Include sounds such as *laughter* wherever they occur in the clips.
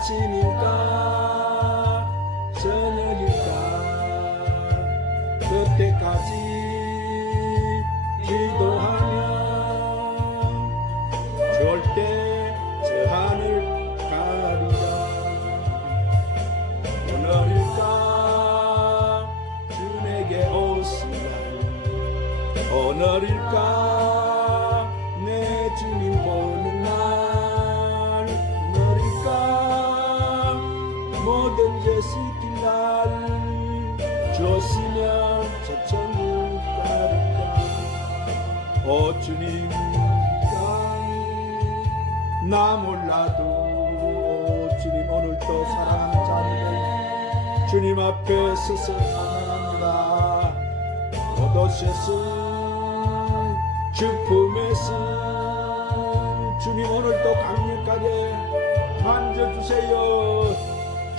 아침일 모든 죄 씻긴 날 주었으면 저 천국 가리라 오 주님 나 몰라도 오 주님 오늘도 사랑하는 자녀들 주님 앞에 서서 찬양합니다. 겉옷에서 주품에서 주님 오늘도 강력하게 만져주세요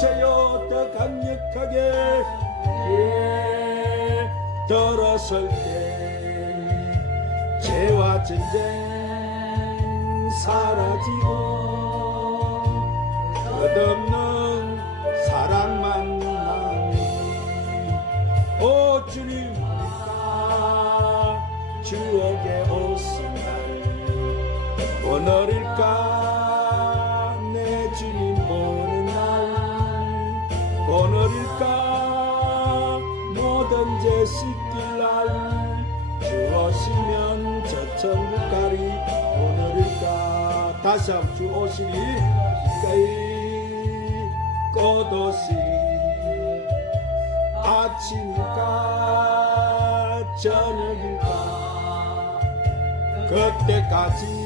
주님 부으세요. 더 강력하게. 예 들어설 때. 죄와 전쟁 사라지고 끝없는 사랑만 남이. 오 주님. 우리가 오신 날 오늘일 씻길 날 주오시면 저 천국 가리 오늘일까? 다시 한번 주 오시니 가까이 꽃옷이 아침일까 저녁일까? 그때까지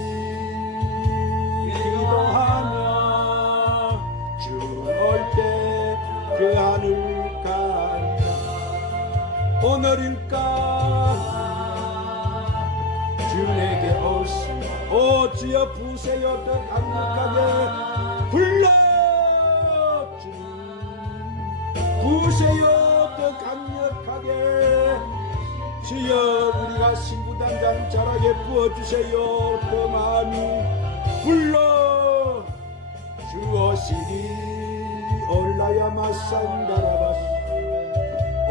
오늘일까? 주에게 오시나 오 주여 부세요. 더 강력하게 불러! 주님. 부세요. 더 강력하게. 주여 우리가 신부단장 자라게 부어주세요. 더 많이 불러! 주어시리 올라야 마산다라바스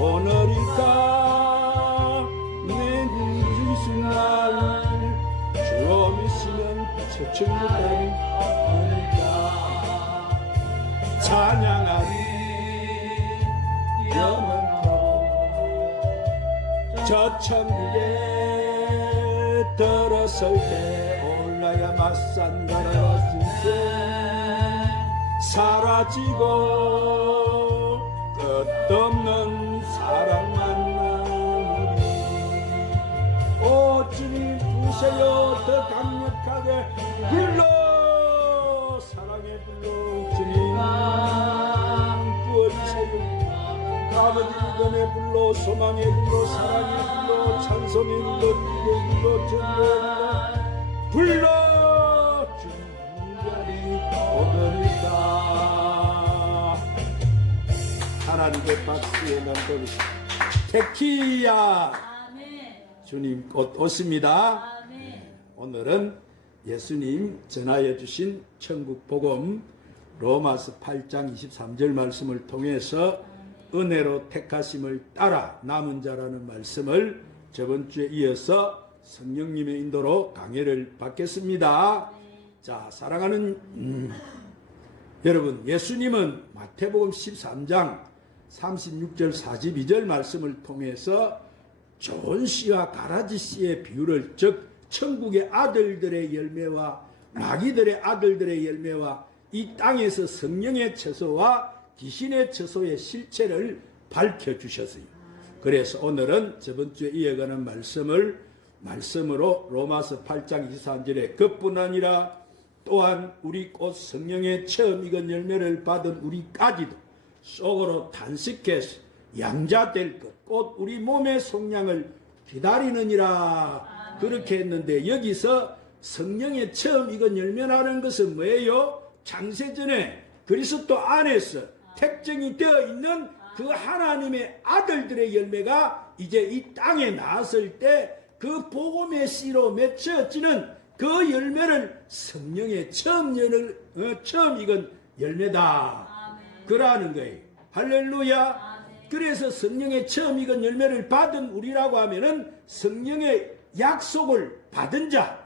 오늘일까 내 주님 주신 날 주어 믿으면 오늘일까. 찬양하리 저 천국에 들어설 때 올라야 맞산다라 신세 사라지고 끝없는 부세요. 더 강력하게 불러. 사랑의 불러 주님 부어주세요. 아버지 은혜 불러 소망의 불러 사랑의 불러 찬송의 불러 기도의 불러 전도의 불러 불러. 주님 자리 오늘이다. 하나님의 박수에 남겨주시 테키야. 주님 곧 오십니다. 오늘은 예수님 전하여 주신 천국 복음 로마서 8장 23절 말씀을 통해서 은혜로 택하심을 따라 남은 자라는 말씀을 저번 주에 이어서 성령님의 인도로 강해를 받겠습니다. 자, 사랑하는 음, 여러분, 예수님은 마태복음 13장 36절 42절 말씀을 통해서 좋은 씨와 가라지 씨의 비유를 즉 천국의 아들들의 열매와 마귀들의 아들들의 열매와 이 땅에서 성령의 처소와 귀신의 처소의 실체를 밝혀 주셨어요. 그래서 오늘은 저번 주에 이어가는 말씀을 말씀으로 로마서 8장 23절에 그뿐 아니라 또한 우리 꽃 성령의 처음 익은 열매를 받은 우리까지도 속으로 단식해서 양자 될 것, 곧 우리 몸의 속량을 기다리느니라 그렇게 했는데 여기서 성령의 처음 익은 열매라는 것은 뭐예요? 창세전에 그리스도 안에서 택정이 되어 있는 그 하나님의 아들들의 열매가 이제 이 땅에 나왔을 때 그 복음의 씨로 맺혀지는 그 열매를 성령의 처음 열을 어, 처음 익은 열매다. 그라는 거예요. 할렐루야. 그래서 성령의 처음 익은 열매를 받은 우리라고 하면은 성령의 약속을 받은 자,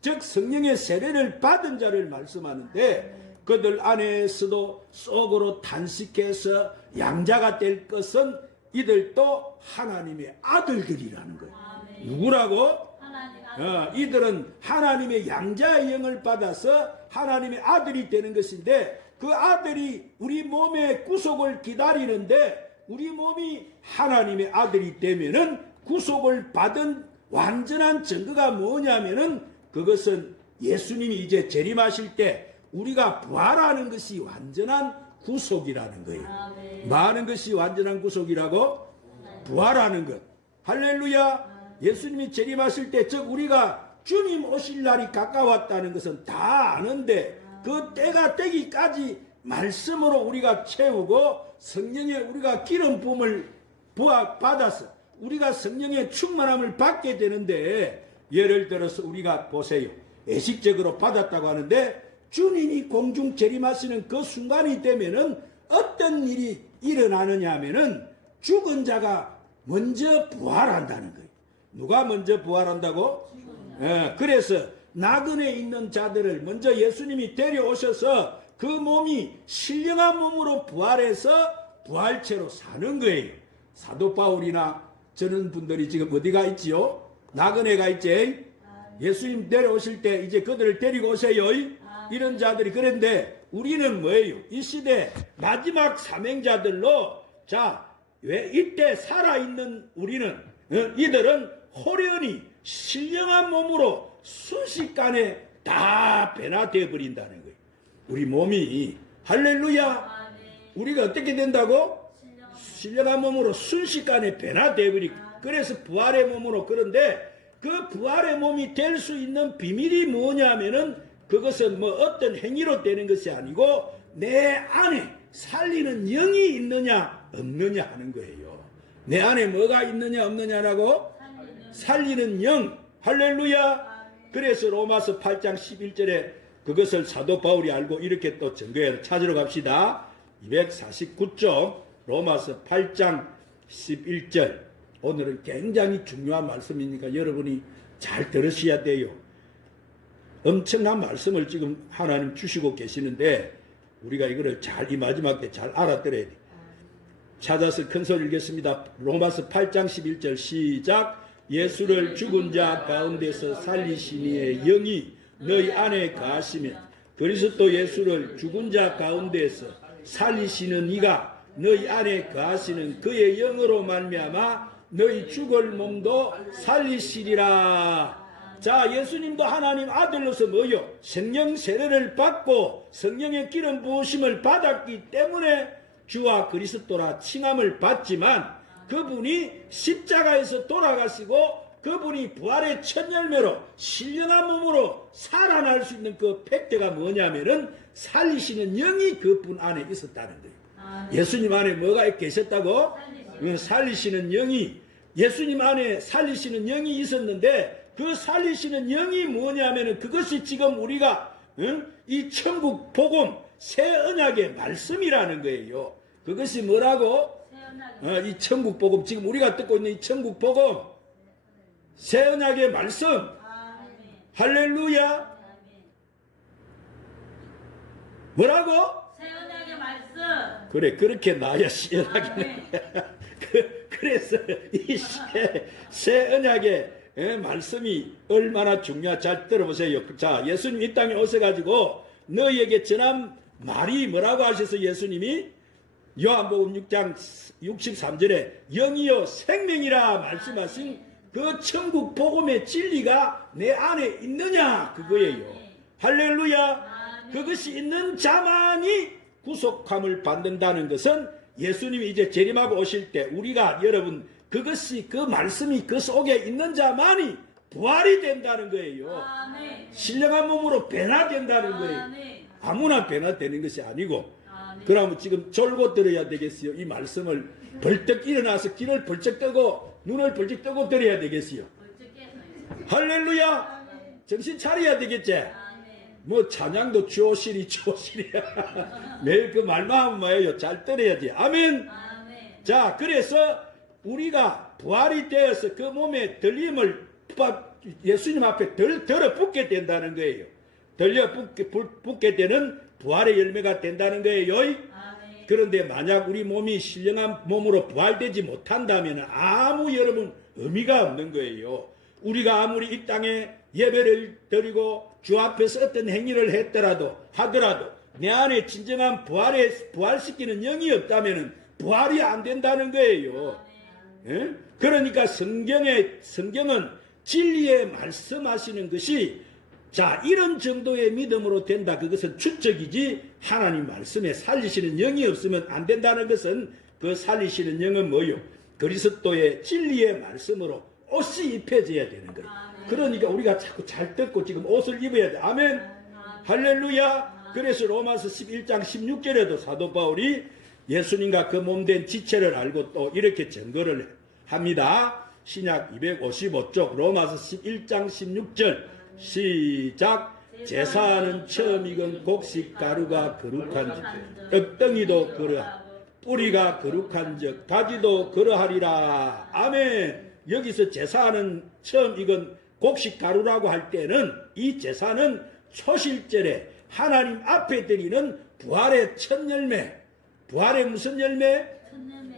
즉 성령의 세례를 받은 자를 말씀하는데 그들 안에서도 속으로 단식해서 양자가 될 것은 이들도 하나님의 아들들이라는 거예요. 누구라고? 어, 이들은 하나님의 양자의 영을 받아서 하나님의 아들이 되는 것인데 그 아들이 우리 몸의 구속을 기다리는데 우리 몸이 하나님의 아들이 되면은 구속을 받은 완전한 증거가 뭐냐면은 그것은 예수님이 이제 재림하실 때 우리가 부활하는 것이 완전한 구속이라는 거예요. 아멘. 많은 것이 완전한 구속이라고 부활하는 것. 할렐루야. 예수님이 재림하실 때, 즉, 우리가 주님 오실 날이 가까웠다는 것은 다 아는데, 그 때가 되기까지 말씀으로 우리가 채우고, 성령의 우리가 기름 부음을 부하- 받아서, 우리가 성령의 충만함을 받게 되는데, 예를 들어서 우리가 보세요. 애식적으로 받았다고 하는데, 주님이 공중 재림하시는 그 순간이 되면은 어떤 일이 일어나느냐 하면은 죽은 자가 먼저 부활한다는 거예요. 누가 먼저 부활한다고? 예, 그래서 나그네 있는 자들을 먼저 예수님이 데려오셔서 그 몸이 신령한 몸으로 부활해서 부활체로 사는 거예요. 사도 바울이나 저런 분들이 지금 어디가 있지요? 나그네가 있지? 예수님 데려오실 때 이제 그들을 데리고 오세요. 이런 자들이 그런데 우리는 뭐예요? 이 시대 마지막 사명자들로 자, 왜 이때 살아있는 우리는 어, 이들은 호련히 신령한 몸으로 순식간에 다 변화되어 버린다는 거예요. 우리 몸이 할렐루야 아멘. 우리가 어떻게 된다고? 신령 신령한 몸으로 순식간에 변화되어 버리고 그래서 부활의 몸으로 그런데 그 부활의 몸이 될 수 있는 비밀이 뭐냐면은 그것은 뭐 어떤 행위로 되는 것이 아니고 내 안에 살리는 영이 있느냐 없느냐 하는 거예요. 내 안에 뭐가 있느냐 없느냐라고? 살리는 살리는 영. 할렐루야. 그래서 로마서 8장 11절에 그것을 사도 바울이 알고 이렇게 또 증거해 찾으러 갑시다. 249쪽 로마서 8장 11절 오늘은 굉장히 중요한 말씀이니까 여러분이 잘 들으셔야 돼요 엄청난 말씀을 지금 하나님 주시고 계시는데 우리가 이거를 잘 이 마지막 때 잘 알아들어야 돼 찾아서 큰 소리 읽겠습니다. 로마서 8장 11절 시작. 예수를 죽은 자 가운데서 살리시니의 영이 너희 안에 가시면 그리스도 예수를 죽은 자 가운데서 살리시는 이가 너희 안에 가시는 그의 영으로 말미암아 너희 죽을 몸도 살리시리라. 자, 예수님도 하나님 아들로서 뭐요? 성령 세례를 받고 성령의 기름 부으심을 받았기 때문에 주와 그리스도라 칭함을 받지만 그분이 십자가에서 돌아가시고 그분이 부활의 첫 열매로 신령한 몸으로 살아날 수 있는 그 팩트가 뭐냐면은 살리시는 영이 그분 안에 있었다는 거예요. 아멘. 예수님 안에 뭐가 계셨다고? 살리시는 어, 살리시는 영이 예수님 안에 살리시는 영이 있었는데 그 살리시는 영이 뭐냐면은 그것이 지금 우리가 응? 이 천국 복음 새 언약의 말씀이라는 거예요. 그것이 뭐라고? 어, 이 천국 복음 지금 우리가 듣고 있는 이 천국 복음 새 언약의 말씀 아멘. 할렐루야 아멘. 뭐라고? 말씀. 그래 그렇게 나야 시원하게 아멘. *laughs* 그, 그래서 이새 언약의 예, 말씀이 얼마나 중요하 잘 들어보세요. 자 예수님 이 땅에 오셔가지고 너희에게 전한 말이 뭐라고 하셔서 예수님이 요한복음 6장 63절에 영이요 생명이라 말씀하신 그 천국 복음의 진리가 내 안에 있느냐 그거예요. 할렐루야. 그것이 있는 자만이 구속함을 받는다는 것은 예수님이 이제 재림하고 오실 때 우리가 여러분 그것이 그 말씀이 그 속에 있는 자만이 부활이 된다는 거예요. 아멘. 신령한 몸으로 변화된다는 거예요. 아멘. 아무나 변화되는 것이 아니고 아멘. 그러면 지금 졸고 들어야 되겠어요. 이 말씀을 벌떡 일어나서 귀를 벌쩍 뜨고 눈을 벌쩍 뜨고 들어야 되겠어요. 할렐루야. 정신 차려야 되겠지. 뭐 찬양도 주오시리 주오시리야. *laughs* 매일 그 말만 하면 뭐예요? 잘 들어야지. 아멘. 아멘. 자, 그래서 우리가 부활이 되어서 그 몸에 들림을 빠- 예수님 앞에 들, 들어 붙게 된다는 거예요. 들려 붙게, 되는 부활의 열매가 된다는 거예요. 아멘. 그런데 만약 우리 몸이 신령한 몸으로 부활되지 못한다면 아무 여러분 의미가 없는 거예요. 우리가 아무리 이 땅에 예배를 드리고 주 앞에서 어떤 행위를 했더라도 하더라도 내 안에 진정한 부활에 부활시키는 영이 없다면 부활이 안 된다는 거예요. 예? 그러니까 성경의 성경은 진리에 말씀하시는 것이 자 이런 정도의 믿음으로 된다. 그것은 추측이지 하나님 말씀에 살리시는 영이 없으면 안 된다는 것은 그 살리시는 영은 뭐요? 그리스도의 진리의 말씀으로 옷이 입혀져야 되는 거예요. 그러니까 우리가 자꾸 잘 듣고 지금 옷을 입어야 돼. 아멘. 할렐루야. 그래서 로마서 11장 16절에도 사도 바울이 예수님과 그 몸된 지체를 알고 또 이렇게 증거를 합니다. 신약 255쪽 로마서 11장 16절 시작 제사는 처음 익은 곡식 가루가 거룩한즉 떡덩이도 그러하 뿌리가 거룩한즉 가지도 그러하리라 아멘 여기서 제사는 처음 익은 곡식 가루라고 할 때는 이 제사는 초실절에 하나님 앞에 드리는 부활의 첫 열매 부활의 무슨 열매?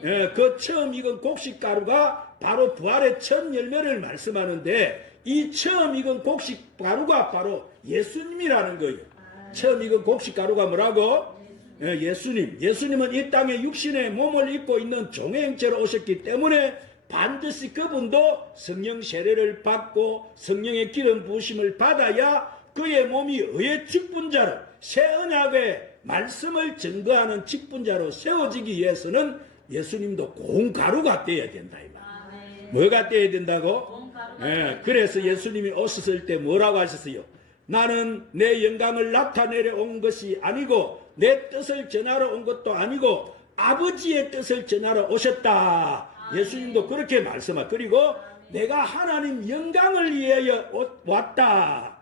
예, 그 처음 익은 곡식 가루가 바로 부활의 첫 열매를 말씀하는데 이 처음 익은 곡식 가루가 바로 예수님이라는 거예요. 처음 익은 곡식 가루가 뭐라고? 예, 예수님. 예수님은 이 땅에 육신의 몸을 입고 있는 종의 형체로 오셨기 때문에 반드시 그분도 성령 세례를 받고 성령의 기름 부으심을 받아야 그의 몸이 의의 직분자로 새 언약의 말씀을 증거하는 직분자로 세워지기 위해서는 예수님도 공가루가 되어야 된다 이 말. 아멘. 뭐가 되어야 된다고? 예, 그래서 예수님이 오셨을 때 뭐라고 하셨어요? 나는 내 영광을 나타내려 온 것이 아니고 내 뜻을 전하러 온 것도 아니고 아버지의 뜻을 전하러 오셨다. 예수님도 그렇게 말씀하. 그리고 내가 하나님 영광을 위하여 오- 왔다.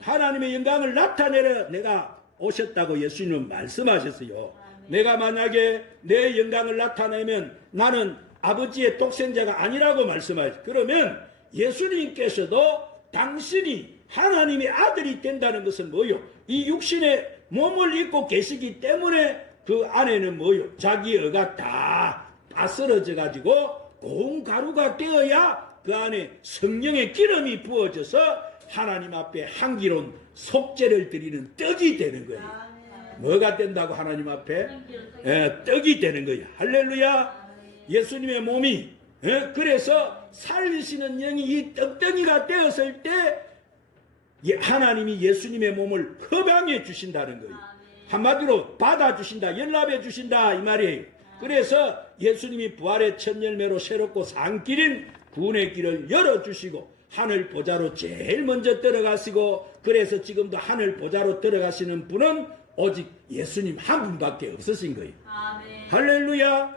하나님의 영광을 나타내려 내가 오셨다고 예수님은 말씀하셨어요. 내가 만약에 내 영광을 나타내면 나는 아버지의 독생자가 아니라고 말씀하죠. 그러면 예수님께서도 당신이 하나님의 아들이 된다는 것은 뭐요? 이 육신의 몸을 입고 계시기 때문에 그 안에는 뭐요? 자기 의가 다 빠스러져 가지고 고운 가루가 되어야 그 안에 성령의 기름이 부어져서 하나님 앞에 향기로운 속죄를 드리는 떡이 되는 거예요. 뭐가 된다고 하나님 앞에? 성기를 예, 떡이 되는 거예요. 할렐루야. 예수님의 몸이 예, 그래서 살리시는 영이 이 떡덩이가 되었을 때 예, 하나님이 예수님의 몸을 허방해 주신다는 거예요. 한마디로 받아 주신다, 연락해 주신다 이 말이에요. 그래서 예수님이 부활의 첫 열매로 새롭고 산길인 구원의 길을 열어 주시고 하늘 보좌로 제일 먼저 들어가시고 그래서 지금도 하늘 보좌로 들어가시는 분은 오직 예수님 한 분밖에 없으신 거예요. 아멘. 할렐루야. 아멘.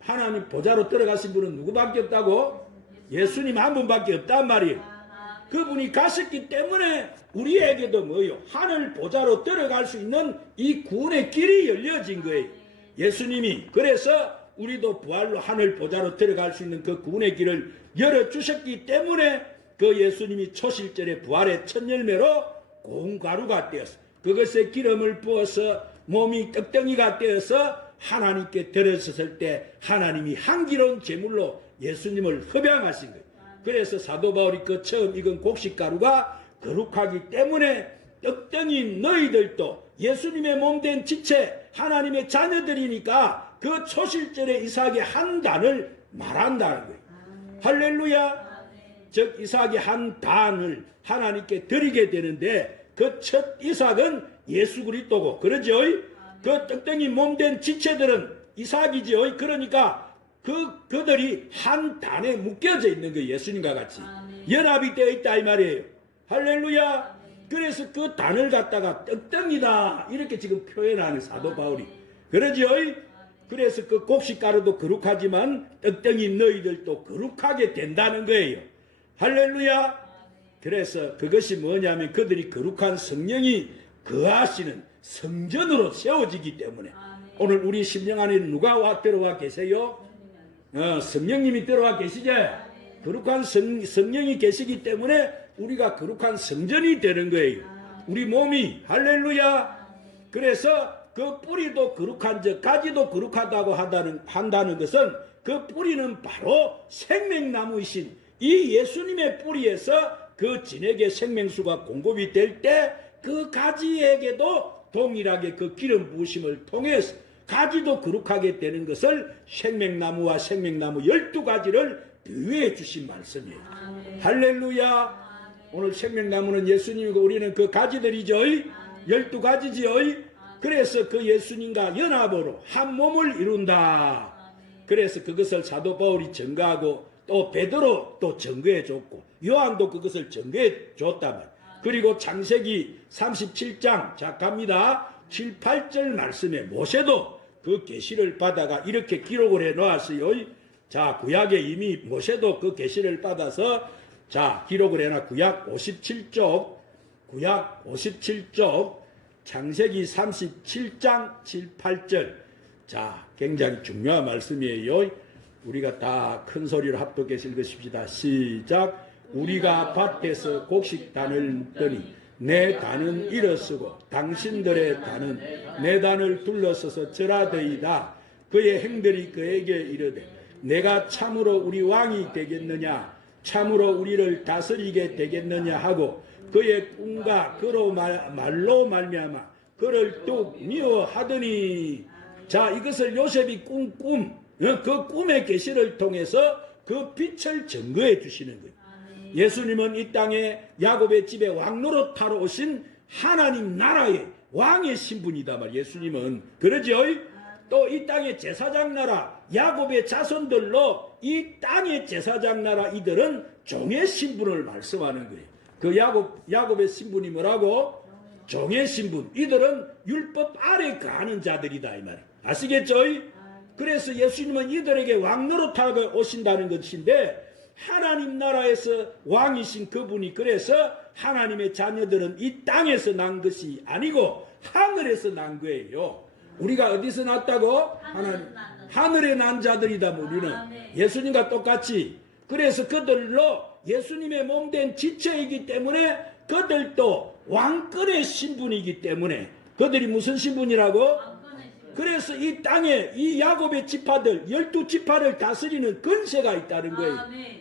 하나님 보좌로 들어가신 분은 누구밖에 없다고? 예수님 한 분밖에 없단 말이에요. 아멘. 그분이 가셨기 때문에 우리에게도 뭐요? 하늘 보좌로 들어갈 수 있는 이 구원의 길이 열려진 거예요. 예수님이 그래서 우리도 부활로 하늘 보좌로 들어갈 수 있는 그 구원의 길을 열어 주셨기 때문에 그 예수님이 초실절에 부활의 첫 열매로 고운 가루가 되었어. 그것에 기름을 부어서 몸이 떡덩이가 되어서 하나님께 들어섰을 때 하나님이 향기로운 제물로 예수님을 흡양하신 거예요. 그래서 사도 바울이 그 처음 익은 곡식가루가 거룩하기 때문에 떡덩이 너희들도 예수님의 몸된 지체 하나님의 자녀들이니까 그 초실절에 이삭의 한 단을 말한다는 거예요. 할렐루야. 즉 이삭의 한 단을 하나님께 드리게 되는데 그 첫 이삭은 예수 그리스도고 그러죠. 그 떡덩이 몸된 지체들은 이삭이죠. 그러니까 그 그들이 한 단에 묶여져 있는 거예요. 예수님과 같이 아멘. 연합이 되어 있다 이 말이에요. 할렐루야. 그래서 그 단을 갖다가 떡덩이다 이렇게 지금 표현하는 사도 바울이 그러죠. 그래서 그 곡식가루도 거룩하지만 떡덩이 너희들도 거룩하게 된다는 거예요. 할렐루야. 그래서 그것이 뭐냐면 그들이 거룩한 성령이 거하시는 성전으로 세워지기 때문에. 오늘 우리 심령 안에 누가 와 들어와 계세요? 어, 성령님이 들어와 계시죠? 거룩한 성, 성령이 계시기 때문에 우리가 거룩한 성전이 되는 거예요. 우리 몸이 할렐루야. 그래서 그 뿌리도 거룩한 적 가지도 거룩하다고 한다는, 한다는 것은 그 뿌리는 바로 생명나무이신 이 예수님의 뿌리에서 그 진에게 생명수가 공급이 될 때 그 가지에게도 동일하게 그 기름 부으심을 통해서 가지도 거룩하게 되는 것을 생명나무와 생명나무 열두 가지를 비유해 주신 말씀이에요. 할렐루야. 오늘 생명나무는 예수님이고 우리는 그 가지들이죠. 열두 가지지요. 그래서 그 예수님과 연합으로 한 몸을 이룬다. 그래서 그것을 사도 바울이 증거하고 또 베드로 또 증거해 줬고 요한도 그것을 증거해 말이에요. 그리고 창세기 37장 자 갑니다. 7, 8절 말씀에 모세도 그 계시를 받아가 이렇게 기록을 해 놓았어요. 자, 구약에 이미 모세도 그 계시를 받아서 자, 기록을 해놔 구약 57쪽 구약 57쪽 창세기 37장 7, 8절 자, 굉장히 중요한 말씀이에요. 우리가 다 큰 소리로 합독해서 읽으십시다. 시작. 우리가 밭에서 곡식단을 떠니 내 단은 일어서고 당신들의 단은 내 단을 둘러서서 절하되이다. 그의 행들이 그에게 이르되 내가 참으로 우리 왕이 되겠느냐 참으로 우리를 다스리게 되겠느냐 하고 그의 꿈과 그로 말, 말로 말미암아 그를 뚝 미워하더니 자 이것을 요셉이 꿈 꿈, 어, 그 꿈의 계시를 통해서 그 빛을 증거해 주시는 거예요. 예수님은 이 땅에 야곱의 집에 왕노릇 하러 오신 하나님 나라의 왕의 신분이다 말 예수님은 그러죠. 또 이 땅의 제사장 나라 야곱의 자손들로 이 땅의 제사장 나라 이들은 종의 신분을 말씀하는 거예요. 그 야곱 야곱의 신분이 뭐라고? 종의 신분. 이들은 율법 아래 가는 자들이다 이 말이에요. 아시겠죠? 그래서 예수님은 이들에게 왕노릇하고 오신다는 것인데 하나님 나라에서 왕이신 그분이 그래서 하나님의 자녀들은 이 땅에서 난 것이 아니고 하늘에서 난 거예요. 우리가 어디서 났다고? 하나님 하늘에 난 자들이다 우리는 아멘. 예수님과 똑같이 그래서 그들로 예수님의 몸된 지체이기 때문에 그들도 왕권의 신분이기 때문에 그들이 무슨 신분이라고? 그래서 이 땅에 이 야곱의 지파들 열두 지파를 다스리는 근세가 있다는 거예요.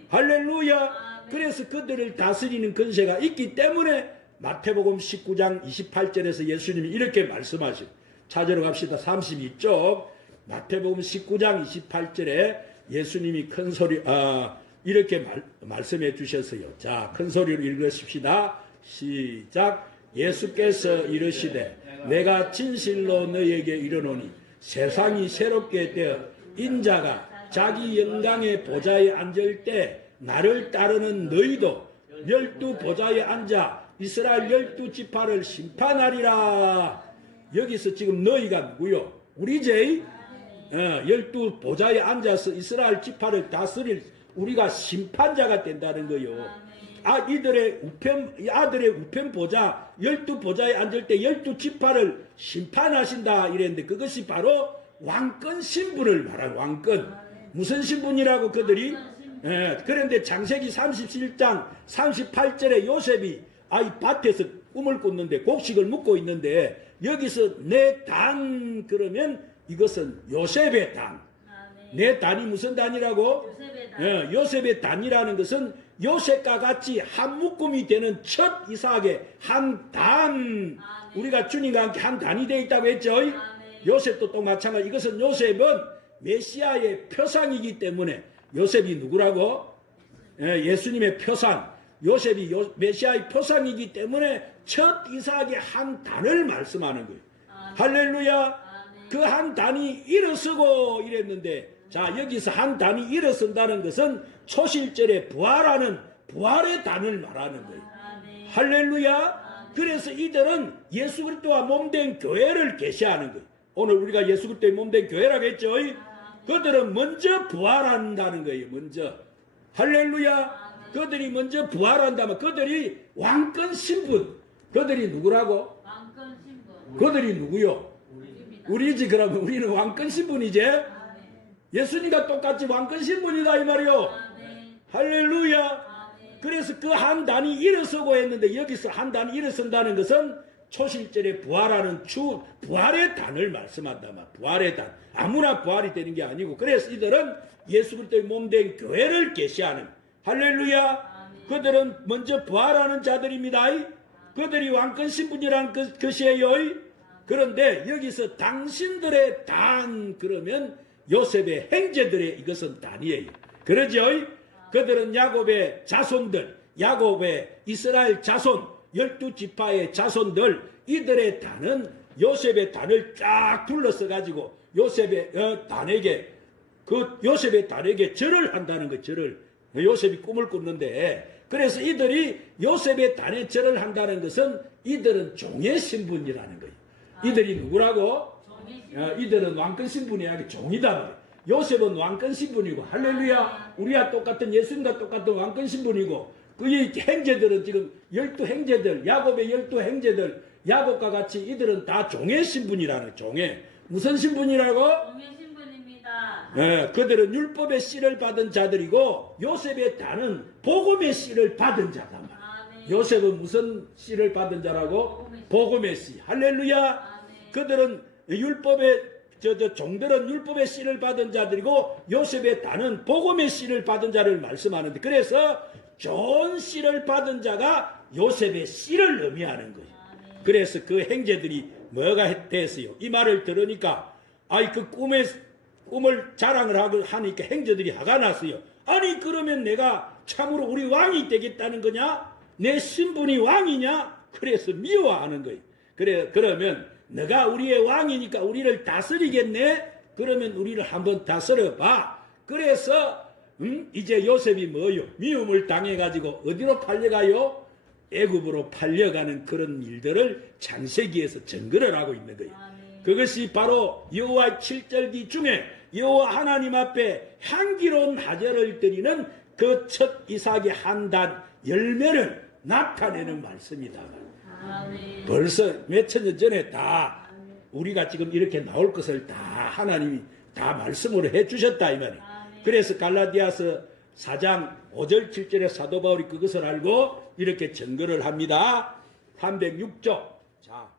할렐루야. 그래서 그들을 다스리는 근세가 있기 때문에 마태복음 19장 28절에서 예수님이 이렇게 말씀하시고 찾으러 갑시다. 32쪽 마태복음 19장 28절에 예수님이 큰 소리 아 이렇게 말, 말씀해 주셨어요. 자, 큰 소리로 읽으십시다. 시작. 예수께서 이르시되 내가 진실로 너에게 이르노니 세상이 새롭게 되어 인자가 자기 영광의 보좌에 앉을 때 나를 따르는 너희도 열두 보좌에 앉아 이스라엘 열두 지파를 심판하리라. 여기서 지금 너희가 누구요? 우리 제이 어, 열두 보좌에 앉아서 이스라엘 지파를 다스릴 우리가 심판자가 된다는 거요. 아 이들의 우편 이 아들의 우편 보좌 열두 보좌에 앉을 때 열두 지파를 심판하신다 이랬는데 그것이 바로 왕권 신분을 말하는 왕권 무슨 신분이라고 그들이 예, 그런데 장세기 37장 38절에 요셉이 아이 밭에서 꿈을 꿨는데 곡식을 묻고 있는데 여기서 내 단 그러면 이것은 요셉의 단. 아멘. 내 단이 무슨 단이라고? 요셉의 단. 예, 요셉의 단이라는 것은 요셉과 같이 한 묶음이 되는 첫 이삭의 한 단. 우리가 주님과 함께 한 단이 되어 있다고 했죠. 요셉도 또 마찬가지. 이것은 요셉은 메시아의 표상이기 때문에 요셉이 누구라고? 예, 예수님의 표상. 요셉이 요- 메시아의 표상이기 때문에 첫 이삭의 한 단을 말씀하는 거예요. 아멘. 할렐루야. 아멘. 그한 단이 일어서고 이랬는데 자 여기서 한 단이 일어선다는 것은 초실절에 부활하는 부활의 단을 말하는 거예요. 아멘. 할렐루야. 그래서 이들은 예수 그리스도와 몸된 교회를 계시하는 거예요. 오늘 우리가 예수 그리스도의 몸된 교회라고 했죠. 그들은 먼저 부활한다는 거예요. 먼저. 할렐루야. 그들이 먼저 부활한다면 그들이 왕권 신분. 그들이 누구라고? 왕권 신분. 그들이 누구요? 우리입니다. 우리지 그러면 우리는 왕권 신분이제 아멘. 예수님과 똑같이 왕권 신분이다 이 말이요. 아멘. 할렐루야. 아멘. 그래서 그 한 단이 일어서고 했는데 여기서 한 단이 일어선다는 것은 초실절에 부활하는 주 부활의 단을 말씀한다 말. 부활의 단. 아무나 부활이 되는 게 아니고 그래서 이들은 예수 그리스도의 몸 된 교회를 계시하는 할렐루야. 그들은 먼저 부활하는 자들입니다. 그들이 왕권 신분이라는 것- 것이에요. 그런데 여기서 당신들의 단 그러면 요셉의 행제들의 이것은 단이에요. 그러죠? 그들은 야곱의 자손들, 야곱의 이스라엘 자손, 열두 지파의 자손들, 이들의 단은 요셉의 단을 쫙 둘러서 가지고 요셉의 어, 단에게 그 요셉의 단에게 절을 한다는 거 절을 요셉이 꿈을 꿨는데 그래서 이들이 요셉의 단에 절을 한다는 것은 이들은 종의 신분이라는 거예요. 이들이 누구라고? 신분. 어, 이들은 왕권 신분이 아니라 종이다. 요셉은 왕권 신분이고 할렐루야 우리와 똑같은 예수님과 똑같은 왕권 신분이고 그의 행제들은 지금 열두 행제들 야곱의 열두 행제들 야곱과 같이 이들은 다 종의 신분이라는. 종의 무슨 신분이라고? 종의 신분입니다. 예, 그들은 율법의 씨를 받은 자들이고 요셉의 단은 복음의 씨를 받은 자다 말. 아멘. 요셉은 무슨 씨를 받은 자라고? 복음의 씨. 할렐루야. 아멘. 그들은 율법의 저, 저 종들은 율법의 씨를 받은 자들이고 요셉의 단은 복음의 씨를 받은 자를 말씀하는데 그래서 좋은 씨를 받은 자가 요셉의 씨를 의미하는 거예요. 아멘. 그래서 그 행제들이 뭐가 됐어요? 이 말을 들으니까 아이 그 꿈에 꿈을 자랑을 하니까 행제들이 화가 났어요. 아니 그러면 내가 참으로 우리 왕이 되겠다는 거냐? 내 신분이 왕이냐? 그래서 미워하는 거예요. 그래 그러면 너가 우리의 왕이니까 우리를 다스리겠네? 그러면 우리를 한번 다스려 봐. 그래서 음? 이제 요셉이 뭐요? 미움을 당해 가지고 어디로 팔려가요? 애굽으로 팔려가는 그런 일들을 창세기에서 증거를 하고 있는 거예요. 그것이 바로 여호와 칠절기 중에 여호와 하나님 앞에 향기로운 하절을 드리는 그 첫 이삭의 한 단 열매를 나타내는 말씀이다. 아멘. 벌써 몇천 년 전에 다 우리가 지금 이렇게 나올 것을 다 하나님이 다 말씀으로 해 주셨다 이 말이에요. 그래서 갈라디아서 4장 5절 7절에 사도 바울이 그것을 알고 이렇게 증거를 합니다. 306조. 자,